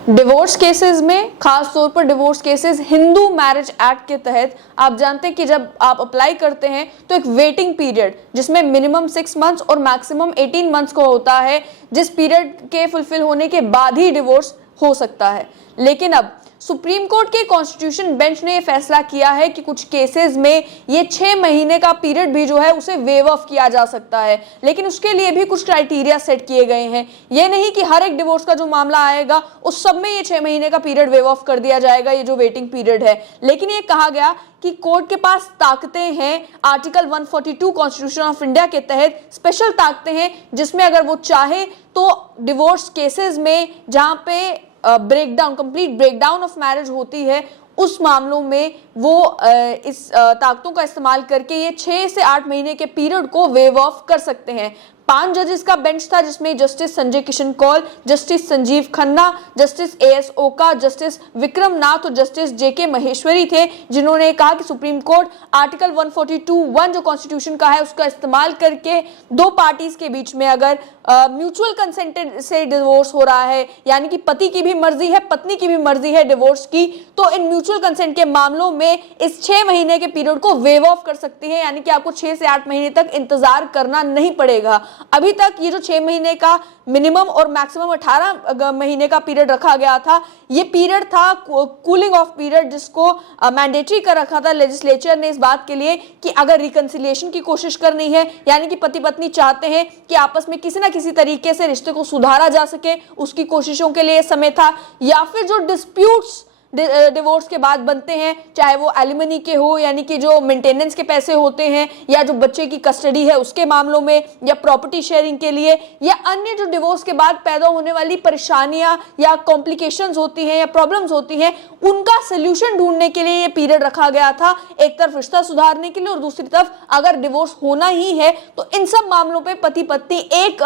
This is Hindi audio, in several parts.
डिवोर्स केसेस में, खास तौर पर divorce cases Hindu marriage act के तहत आप जानते हैं कि जब आप अप्लाई करते हैं तो एक वेटिंग पीरियड जिसमें मिनिमम 6 मंथ्स और मैक्सिमम 18 मंथ्स को होता है, जिस पीरियड के फुलफिल होने के बाद ही डिवोर्स हो सकता है। लेकिन अब सुप्रीम कोर्ट के कॉन्स्टिट्यूशन बेंच ने यह फैसला किया है कि कुछ केसेस में ये 6 महीने का पीरियड भी जो है उसे वेव ऑफ किया जा सकता है, लेकिन उसके लिए भी कुछ क्राइटेरिया सेट किए गए हैं। ये नहीं कि हर एक डिवोर्स का जो मामला आएगा उस सब में ये 6 महीने का पीरियड वेव ऑफ कर दिया जाएगा, ये जो वेटिंग पीरियड है। लेकिन ये कहा गया कि कोर्ट के पास ताकतें हैं, आर्टिकल 142 कॉन्स्टिट्यूशन ऑफ इंडिया के तहत स्पेशल ताकतें हैं, जिसमें अगर वो चाहे तो डिवोर्स केसेस में जहां पे कंप्लीट ब्रेकडाउन ऑफ मैरिज होती है, उस मामलों में वो इस ताकतों का इस्तेमाल करके ये 6 से 8 महीने के पीरियड को वेव ऑफ कर सकते हैं। 5 जजेस का बेंच था, जिसमें justice Sanjay Kishan Kaul, justice Sanjiv Khanna, justice AS Oka, justice Vikram Nath और जस्टिस जेके महेश्वरी थे, जिन्होंने कहा कि सुप्रीम कोर्ट आर्टिकल 142(1) जो कॉन्स्टिट्यूशन का है उसका इस्तेमाल करके दो पार्टीज के बीच में अगर म्यूचुअल कंसेंट से डिवोर्स हो रहा है, यानी कि पति की भी मर्जी है पत्नी की भी मर्जी है डिवोर्स की, तो इन म्यूचुअल कंसेंट के मामलों में इस 6 महीने के पीरियड को वेव ऑफ कर सकती है, यानी कि आपको 6 से 8 महीने तक इंतजार करना नहीं पड़ेगा। अभी तक ये जो 6 महीने का मिनिमम और मैक्सिमम 18 महीने का पीरियड रखा गया था, ये पीरियड था कूलिंग ऑफ पीरियड, जिसको मैंडेटरी कर रखा था लेजिस्लेचर ने इस बात के लिए कि अगर रिकंसिलिएशन की कोशिश करनी है, यानी कि पति पत्नी चाहते हैं कि आपस में किसी ना किसी तरीके से रिश्ते को सुधारा जा सके, उसकी कोशिशों के लिए समय था, या फिर जो डिस्प्यूट्स डिवोर्स के बाद बनते हैं, चाहे वो एलिमनी के हो, यानी कि जो मेंटेनेंस के पैसे होते हैं, या जो बच्चे की कस्टडी है उसके मामलों में, या प्रॉपर्टी शेयरिंग के लिए, या अन्य जो डिवोर्स के बाद पैदा होने वाली परेशानियां या कॉम्प्लिकेशंस होती हैं या प्रॉब्लम्स होती हैं, उनका सोल्यूशन ढूंढने के लिए ये पीरियड रखा गया था। एक तरफ रिश्ता सुधारने के लिए और दूसरी तरफ अगर डिवोर्स होना ही है तो इन सब मामलों पे पति पत्नी एक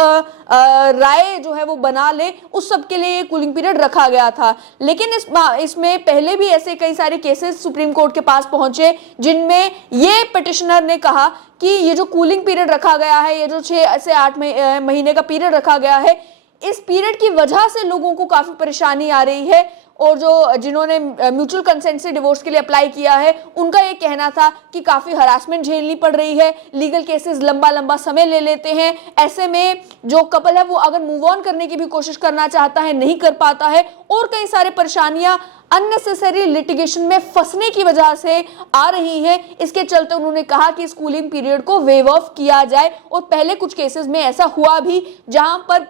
राय जो है वो बना ले, उस सब के लिए ये कूलिंग पीरियड रखा गया था। लेकिन इसमें पहले भी ऐसे कई सारे केसेस सुप्रीम कोर्ट के पास पहुंचे, जिनमें ये पिटिशनर ने कहा कि ये जो कूलिंग पीरियड रखा गया है, ये जो 6 से 8 महीने का पीरियड रखा गया है, इस पीरियड की वजह से लोगों को काफी परेशानी आ रही है, और जो जिन्होंने म्यूचुअल कंसेंट से डिवोर्स के लिए अप्लाई किया है उनका ये कहना था कि काफी हरासमेंट झेलनी पड़ रही है, लीगल केसेस लंबा लंबा समय ले लेते हैं, ऐसे में जो कपल है वो अगर मूव ऑन करने की भी कोशिश करना चाहता है नहीं कर पाता है, और कई सारे परेशानियां अननेसेसरी लिटिगेशन में फंसने की वजह से आ रही हैं। इसके चलते उन्होंने कहा कि इस कूलिंग पीरियड को वेव ऑफ किया जाए, और पहले कुछ केसेस में ऐसा हुआ भी जहां पर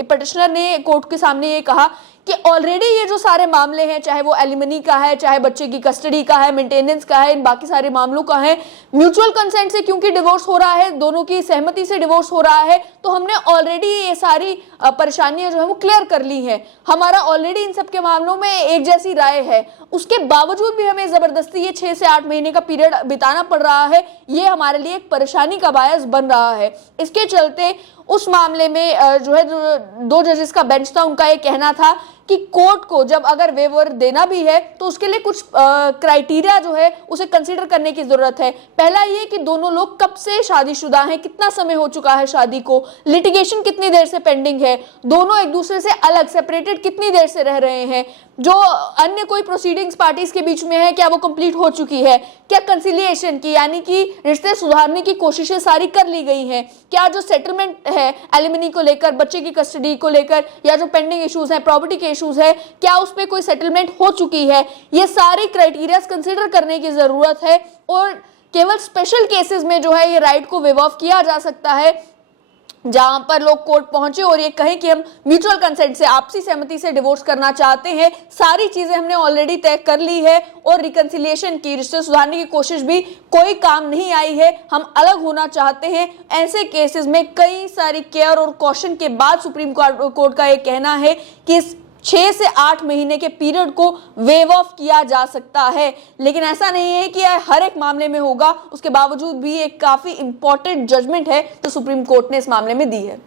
पिटिशनर ने कोर्ट के सामने ये कहा कि ऑलरेडी ये जो सारे मामले हैं, चाहे वो एलिमनी का है, चाहे बच्चे की कस्टडी का है, मेंटेनेंस का है, इन बाकी सारे मामलों का है, म्यूचुअल कंसेंट से क्योंकि डिवोर्स हो रहा है, दोनों की सहमति से डिवोर्स हो रहा है, तो हमने ऑलरेडी ये सारी परेशानियां जो है वो क्लियर कर ली हैं, हमारा ऑलरेडी इन सब के मामलों में एक जैसी राय है, उसके बावजूद भी हमें जबरदस्ती ये 6 से 8 महीने का पीरियड बिताना पड़ रहा है, ये हमारे लिए एक परेशानी का बायस बन रहा है। इसके चलते उस मामले में जो है 2 जजेस का बेंच था, उनका ये कहना था कि कोर्ट को जब अगर वेवर देना भी है तो उसके लिए कुछ क्राइटेरिया जो है उसे कंसीडर करने की जरूरत है। पहला ये कि दोनों लोग कब से शादीशुदा हैं, कितना समय हो चुका है शादी को, लिटिगेशन कितनी देर से पेंडिंग है, दोनों एक दूसरे से अलग सेपरेटेड कितनी देर से रह रहे हैं, जो अन्य कोई प्रोसीडिंग्स पार्टीज के बीच में है क्या वो कंप्लीट हो चुकी है, क्या कंसिलिएशन की यानी कि रिश्ते सुधारने की कोशिशें सारी कर ली गई हैं, क्या जो सेटलमेंट है एलिमनी को लेकर, बच्चे की कस्टडी को लेकर, या जो पेंडिंग इश्यूज हैं, प्रॉपर्टी के इश्यूज है, क्या उस पर कोई सेटलमेंट हो चुकी है, ये सारे क्राइटेरियाज कंसीडर करने की जरूरत है। और केवल स्पेशल केसेस में जो है ये राइट को वेव ऑफ किया जा सकता है, जहां पर लोग कोर्ट पहुंचे और ये कहें कि हम म्यूचुअल कंसेंट से, आपसी सहमति से डिवोर्स करना चाहते हैं, सारी चीजें हमने ऑलरेडी तय कर ली है, और रिकंसिलिएशन की, रिश्ते सुधारने की कोशिश भी कोई काम नहीं आई है, हम अलग होना चाहते हैं। ऐसे केसेस में कई सारी केयर और कॉशन के बाद सुप्रीम कोर्ट का ये कहना है कि इस 6 से 8 महीने के पीरियड को वेव ऑफ किया जा सकता है। लेकिन ऐसा नहीं है कि हर एक मामले में होगा, उसके बावजूद भी एक काफी इंपॉर्टेंट जजमेंट है जो सुप्रीम कोर्ट ने इस मामले में दी है।